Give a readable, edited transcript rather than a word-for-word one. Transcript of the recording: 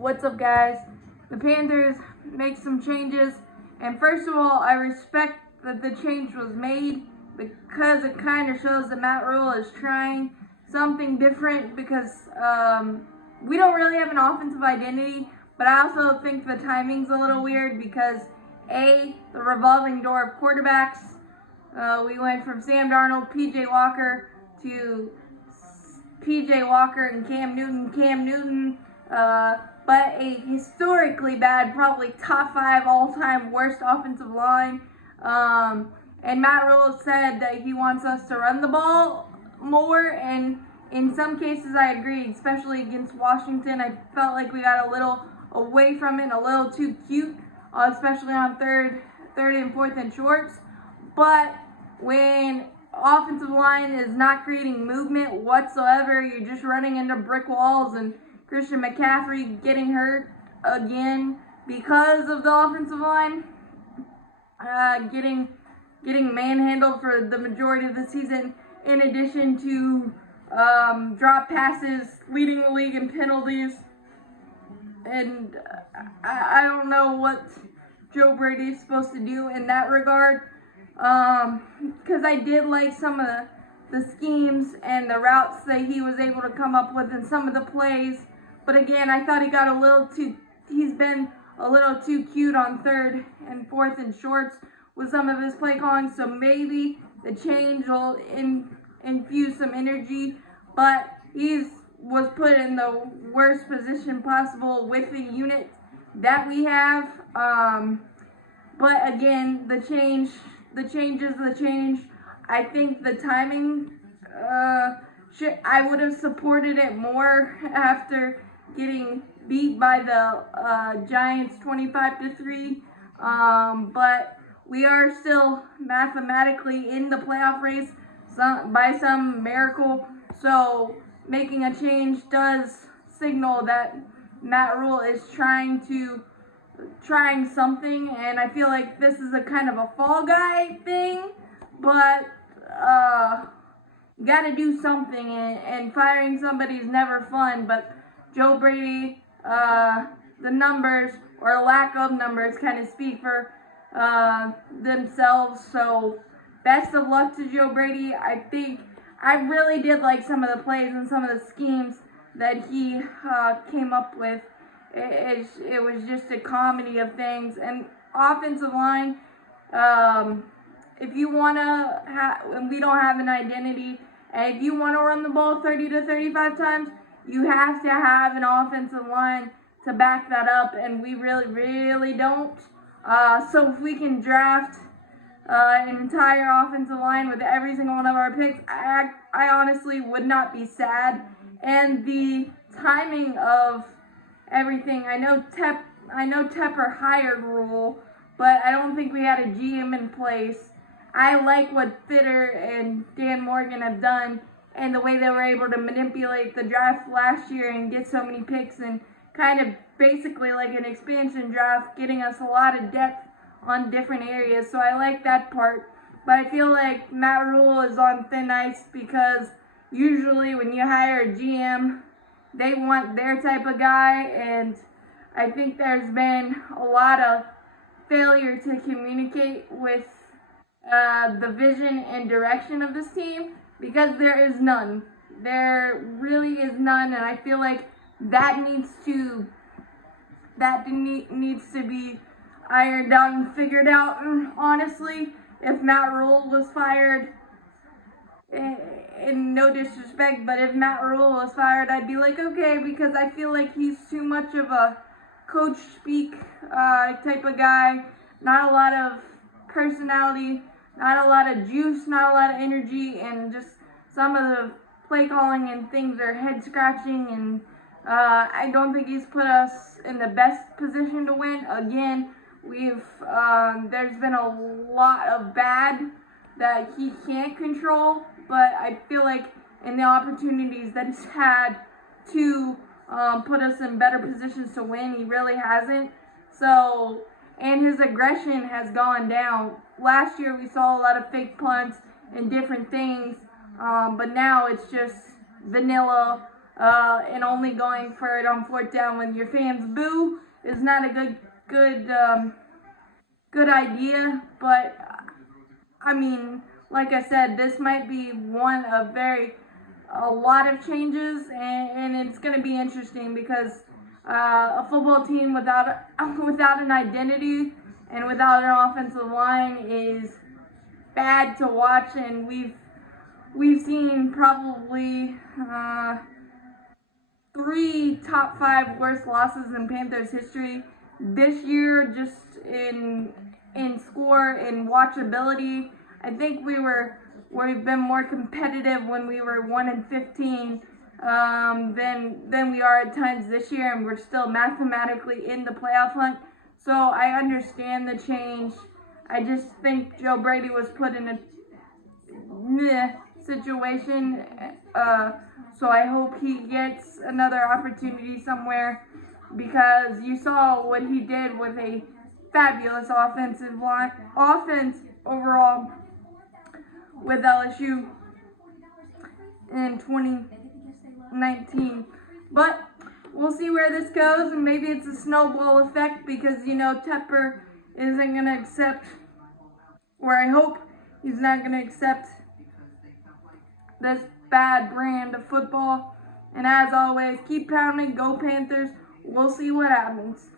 What's up, guys? The Panthers make some changes, and first of all, I respect that the change was made because it kind of shows that Matt Rule is trying something different because we don't really have an offensive identity, but I also think the timing's a little weird because the revolving door of quarterbacks, we went from Sam Darnold, PJ Walker to PJ Walker and Cam Newton, but a historically bad, probably top 5 all-time worst offensive line. And Matt Rule said that he wants us to run the ball more, and in some cases I agree, especially against Washington. I felt like we got a little away from it, a little too cute, especially on third and fourth and shorts. But when offensive line is not creating movement whatsoever, you're just running into brick walls, and Christian McCaffrey getting hurt again because of the offensive line, getting manhandled for the majority of the season, in addition to drop passes, leading the league in penalties. And I don't know what Joe Brady is supposed to do in that regard, because I did like some of the schemes and the routes that he was able to come up with and some of the plays. But again, I thought he's been a little too cute on third and fourth and shorts with some of his play calling. So maybe the change will infuse some energy. But was put in the worst position possible with the unit that we have. But again, the change is the change. I think the timing, I would have supported it more after getting beat by the Giants 25-3. But we are still mathematically in the playoff race by some miracle. So making a change does signal that Matt Rule is trying something, and I feel like this is a kind of a fall guy thing, but you got to do something, and firing somebody is never fun. But Joe Brady, the numbers or lack of numbers kind of speak for themselves. So best of luck to Joe Brady. I really did like some of the plays and some of the schemes that he came up with. It was just a comedy of things. And offensive line, if you want to and we don't have an identity, and if you want to run the ball 30 to 35 times, you have to have an offensive line to back that up, and we really, really don't. So if we can draft an entire offensive line with every single one of our picks, I honestly would not be sad. And the timing of everything, I know Tepper hired Rule, but I don't think we had a GM in place. I like what Fitter and Dan Morgan have done, and the way they were able to manipulate the draft last year and get so many picks, and kind of basically like an expansion draft, getting us a lot of depth on different areas. So I like that part. But I feel like Matt Rule is on thin ice because usually when you hire a GM, they want their type of guy, and I think there's been a lot of failure to communicate with the vision and direction of this team, because there is none. There really is none, and I feel like that needs to be ironed out and figured out. And honestly, if Matt Rule was fired, in no disrespect, but if Matt Rule was fired, I'd be like, okay, because I feel like he's too much of a coach speak type of guy. Not a lot of personality, not a lot of juice, not a lot of energy, and just some of the play calling and things are head scratching, and I don't think he's put us in the best position to win. Again, there's been a lot of bad that he can't control, but I feel like in the opportunities that he's had to put us in better positions to win, he really hasn't. So, and his aggression has gone down. Last year we saw a lot of fake punts and different things, but now it's just vanilla and only going for it on fourth down when your fans boo is not a good idea. But I mean, like I said, this might be one of a lot of changes, and it's going to be interesting because a football team without an identity and without an offensive line is bad to watch, and we've seen probably 3 top 5 worst losses in Panthers history this year, just in score and watchability. I think we've been more competitive when we were 1-15 than we are at times this year, and we're still mathematically in the playoff hunt. So I understand the change. I just think Joe Brady was put in a situation. So I hope he gets another opportunity somewhere, because you saw what he did with a fabulous offense overall with LSU in 2019. But we'll see where this goes, and maybe it's a snowball effect, because Tepper isn't going to accept, or I hope he's not going to accept, this bad brand of football. And as always, keep pounding, go Panthers. We'll see what happens.